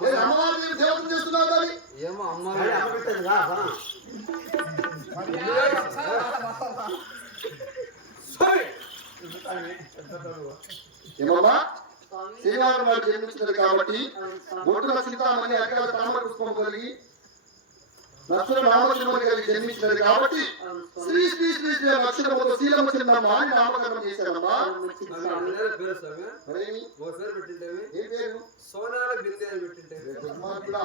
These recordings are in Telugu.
ఏ అమ్మవారి కానీ ఏమో మరి. ఏమమ్మా? శ్రీవారం వారు కాబట్టి. బొట్టుల సీతామణి అక్కడ తామర పుష్పం కలిగి నక్షర నామచిమని కలిగి జన్మించినది కాబట్టి. శ్రీ శ్రీ శ్రీ శ్రీ నక్షరముతో శీలము చిన్నమ్మ అని నామకరణం చేశారమ్మా. ఏ పేరు? సోనాల బిందె అని పెట్టింటేమి దుర్మార్గుడా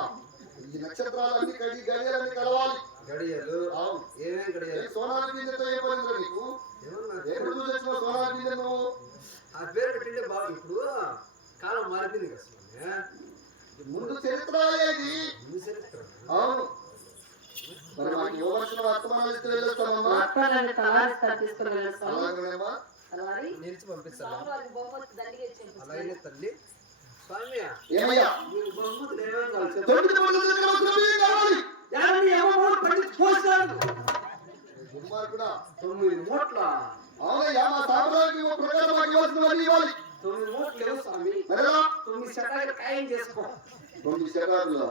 ఈ నక్షత్రాలన్నీ కడి గడియలన్నీ కలవాలి. గడియలు అవును. ఏమేం ఈ గడియలు సోనాలి బీజంతో ఏ పనిందిరా నీకు? ఏమన్నా ఎప్పుడు చూసి వచ్చిన సోనాలి బీజం నువ్వు ఆ పేరు పెట్టింటే బాగా ఇప్పుడు కాలం స్వామి. ముందు చరిత్ర ఏది? ముందు చరిత్ర. అవును. మరి మాకు ఇవ్వవలసిన వర్తమానాలు ఇస్తే వెళ్ళొస్తామమ్మా తీసుకుని అలాగేనమ్మా నిలిచి పంపిస్తాను. అలాగే తల్లి. స్వామి ఏమయ్యా మీకు బహుమతులు ఏమేమి కావాలి చెప్పు. తొమ్మిది పనులు దగ్గర వస్తున్నవి కావాలి ఏమండి, ఏమో మూడు పట్టి పోసాను. దుర్మార్గుడా తొమ్మిది మూట్ల అవునయ్యా మా సాంప్రదాయం ఓ ప్రకారం మాకు ఇవ్వాల్సినవన్నీ ఇవ్వాలి తొమ్మిది మూట్లు లేవు స్వామి. తొమ్మిది శకాయలు ఖాయం చేసుకో. తొమ్మిది శతాబ్దాలు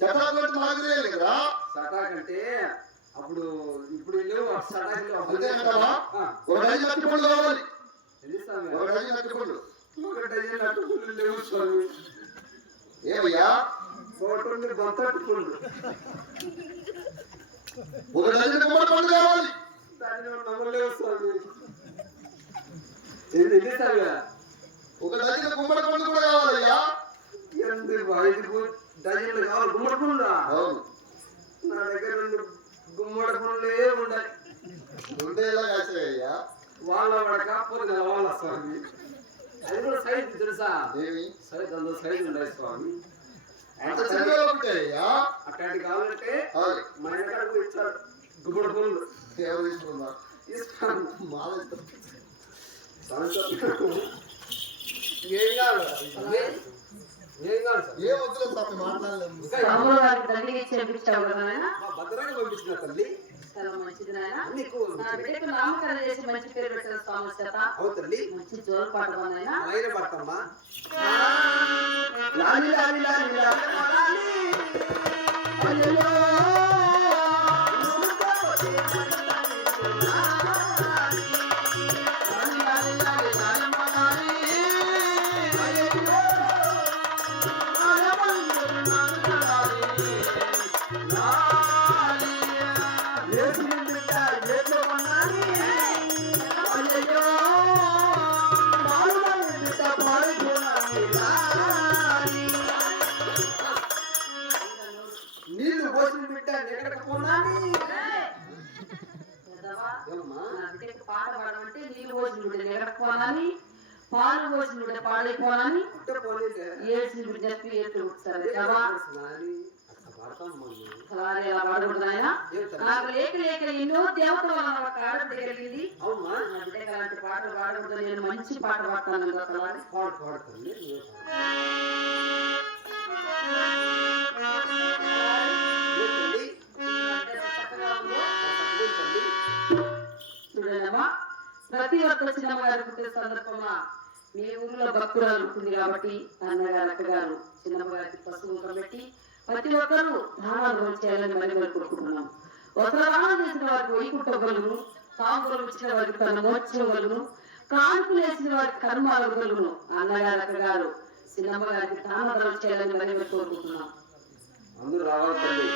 శతాబ్దం అంటే తెలియాలి కదా? శకాకంటే అప్పుడు ఇప్పుడు లేవు శకాకులు అంతేనంటావా ఒక డజన్ అట్టి పండ్లు కావాలి. ఒక డజన్ అట్టి పండ్లు ఒక డజన్ అటుకులు లేవు స్వామి. ఏమయ్యా? ఒకటి ఉంది బంతట్టుకుండు ఒక డజన్ గుమ్మడి పండ్లు కావాలి. దాన్ని నమ్మలేవు స్వామి. ఇది స్వామి? ఒక డజన్ గుమ్మడి పండ్లు కూడా కావాలయ్యా. ఎనిమిది ఐదు డజన్లు కావాలి గుమ్మడి పండ్లు అవును. నా దగ్గర రెండు గుమ్మడి పండ్లే ఉండాలి ఉండేలా కాసాయ్యా వాళ్ళ వాడ కాకపోతే వాళ్ళ స్వామి? అది కూడా సైజ్ తెలుసా? ఏమి? సైజ్ అందులో సైజ్ ఉండాలి స్వామి. అంత చిన్నగా ఉంటాయ్యా అట్లాంటి కావాలంటే కావాలి మా ఎక్కడికి ఇచ్చాడు గుమ్మడి పండ్లు ఎవరు తీసుకున్నా ఇస్తాను. మాల తల్లి నాయన నీకు నామకరణ చేసి మంచి పేరు పెట్టారు స్వామి చేత మంచి జోలు పడతామ్మా లాలి లాలి లాలి లాలి లాలి నీళ్ళు పోసిన బిడ్డ ఎక్కడికి పోనాలి పెద్దవా, ఏమమ్మా నా బిడ్డకు పాట పాడమంటే నీళ్ళు పోసినుడే ఎగరకపోనని పాలు పోసినుడే పాడైపోనని పుట్ట పోనీలే. ఏడ్చి బిడ్డకి ఏట్లు సరే నాకు లేక లేక ఎన్నో దేవతల ఒక కలిగింది బిడ్డకి అలాంటి పాటలు పాడకూడదు. నేను మంచి పాట పాడతాను చూడండమ్మా. ప్రతి ఒక్క చిన్నమ్మ గారి పుట్టిన సందర్భంగా మీ ఊరిలో భక్తురాలు ఉంటుంది కాబట్టి అన్నగారు అక్కగారు చిన్నమ్మ గారికి పసుపు పెట్టి ప్రతి ఒక్కరూ దానాలు చేయాలని మరి మరి కోరుకుంటున్నాం ఒకరు దానం చేసిన వారికి వైకుంఠగలను కాంకులు ఇచ్చిన వారికి తన మోక్షగలను కాంకులు వేసిన వారికి కర్మాలగలను అన్నగారు అక్కగారు చిన్నమ్మ గారికి దానాలు చేయాలని మరి మరి కోరుకుంటున్నాం అందరూ రావాలి.